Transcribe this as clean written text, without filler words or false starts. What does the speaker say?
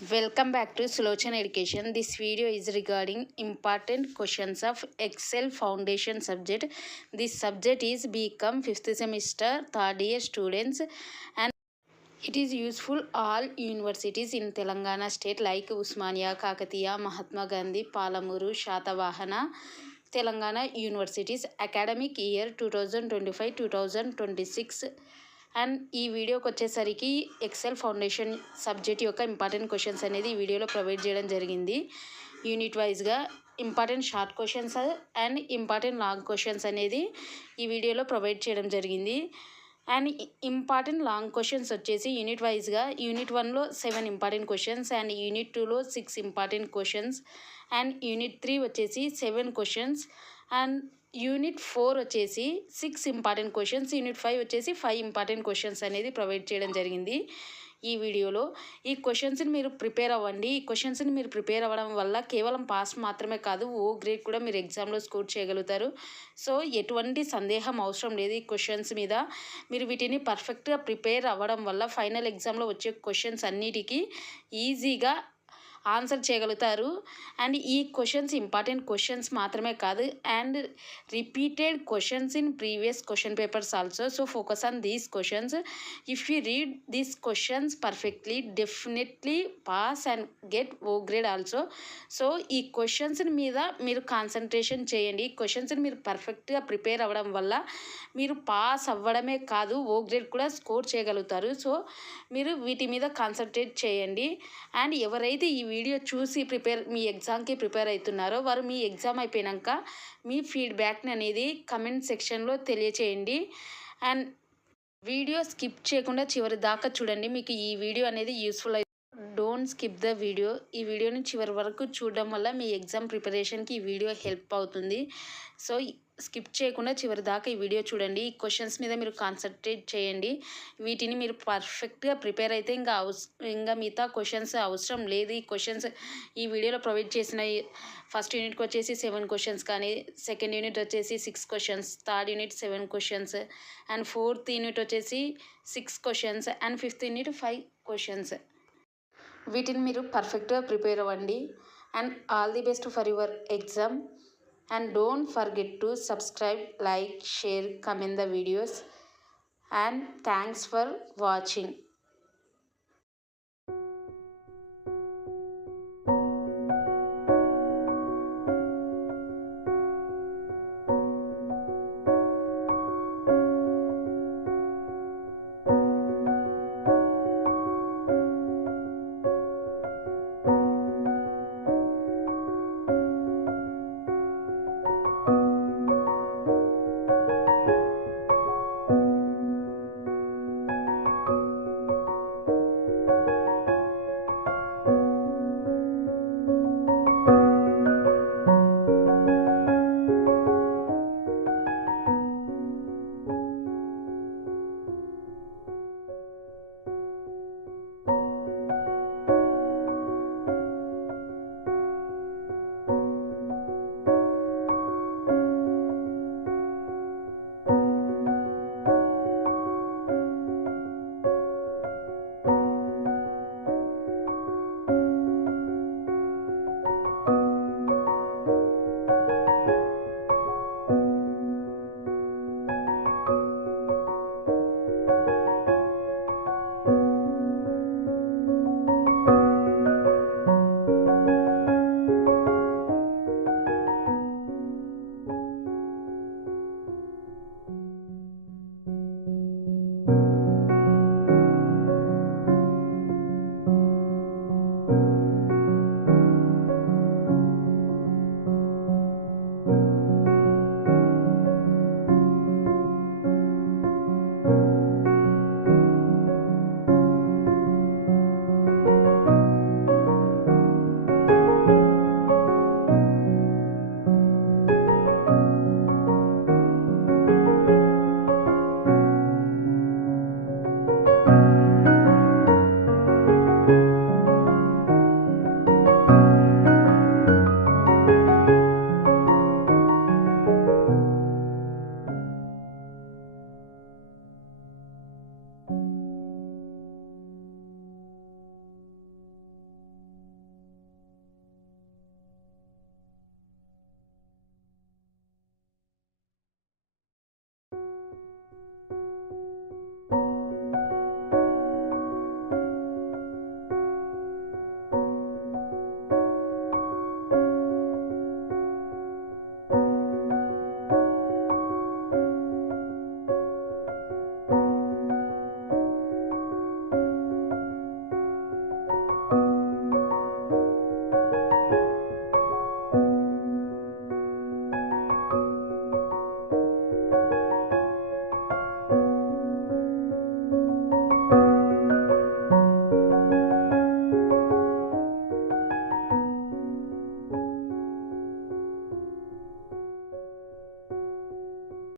Welcome back to Sulochana Education. This video is regarding important questions of Excel Foundation subject. This subject is become 5th semester 3rd year students and it is useful all universities in Telangana state like Usmania, Kakatiya, Mahatma Gandhi, Palamuru, Shatavahana, Telangana universities academic year 2025-2026. And ఈ వీడియోకి వచ్చేసరికి Excel foundation subject యొక్క important questions అనేది ఈ వీడియోలో provide చేయడం జరిగింది. Unit వైజ్గా important short questions and important long questions అనేది ఈ వీడియోలో ప్రొవైడ్ చేయడం జరిగింది. అండ్ ఇంపార్టెంట్ లాంగ్ క్వశ్చన్స్ వచ్చేసి యూనిట్ వైజ్గా యూనిట్ 1లో 7 ఇంపార్టెంట్ క్వశ్చన్స్ అండ్ యూనిట్ 2లో 6 ఇంపార్టెంట్ క్వశ్చన్స్ అండ్ యూనిట్ 3 వచ్చేసి 7 క్వశ్చన్స్ అండ్ యూనిట్ 4 వచ్చేసి 6 ఇంపార్టెంట్ క్వశ్చన్స్, యూనిట్ 5 వచ్చేసి 5 ఇంపార్టెంట్ క్వశ్చన్స్ అనేది ప్రొవైడ్ చేయడం జరిగింది. ఈ వీడియోలో ఈ క్వశ్చన్స్ని మీరు ప్రిపేర్ అవ్వండి. ఈ క్వశ్చన్స్ని మీరు ప్రిపేర్ అవ్వడం వల్ల కేవలం పాస్ మాత్రమే కాదు, ఓ గ్రేడ్ కూడా మీరు ఎగ్జామ్లో స్కోర్ చేయగలుగుతారు. సో ఎటువంటి సందేహం అవసరం లేదు ఈ క్వశ్చన్స్ మీద. మీరు వీటిని పర్ఫెక్ట్గా ప్రిపేర్ అవ్వడం వల్ల ఫైనల్ ఎగ్జామ్లో వచ్చే క్వశ్చన్స్ అన్నిటికీ ఈజీగా ఆన్సర్ చేయగలుగుతారు. అండ్ ఈ క్వశ్చన్స్ ఇంపార్టెంట్ క్వశ్చన్స్ మాత్రమే కాదు and repeated questions in previous question papers also. So focus on these questions. If you read these questions perfectly definitely pass and get oh grade also. So ఈ questions మీద మీరు concentration చేయండి. ఈ క్వశ్చన్స్ని మీరు పర్ఫెక్ట్గా ప్రిపేర్ అవ్వడం వల్ల మీరు పాస్ అవ్వడమే కాదు ఓ గ్రేడ్ కూడా స్కోర్ చేయగలుగుతారు. సో మీరు వీటి మీద కాన్సన్ట్రేట్ చేయండి. అండ్ ఎవరైతే ఈ వీడియో చూసి మీ ఎగ్జామ్కి ప్రిపేర్ అవుతున్నారో వారు మీ ఎగ్జామ్ అయిపోయాక మీ ఫీడ్బ్యాక్ని అనేది కమెంట్ సెక్షన్లో తెలియచేయండి. అండ్ వీడియో స్కిప్ చేయకుండా చివరి దాకా చూడండి. మీకు ఈ వీడియో అనేది యూస్ఫుల్ అవుతుంది. Don't skip the video. ఈ వీడియోని చివరి వరకు చూడడం వల్ల మీ ఎగ్జామ్ ప్రిపరేషన్కి ఈ వీడియో హెల్ప్ అవుతుంది. సో స్కిప్ చేయకుండా చివరి దాకా ఈ వీడియో చూడండి. ఈ క్వశ్చన్స్ మీద మీరు కాన్సన్ట్రేట్ చేయండి. వీటిని మీరు పర్ఫెక్ట్గా ప్రిపేర్ అయితే ఇంకా మిగతా క్వశ్చన్స్ అవసరం లేదు. ఈ క్వశ్చన్స్ ఈ వీడియోలో ప్రొవైడ్ చేసిన ఫస్ట్ యూనిట్కి వచ్చేసి 7 క్వశ్చన్స్ కానీ, సెకండ్ యూనిట్ వచ్చేసి 6 questions, third unit 7 questions and fourth unit వచ్చేసి 6 questions and fifth unit 5 questions. వీటిని మీరు పర్ఫెక్ట్గా ప్రిపేర్ అవ్వండి. And all the best for your exam. And don't forget to subscribe, like, share, comment the videos. And thanks for watching.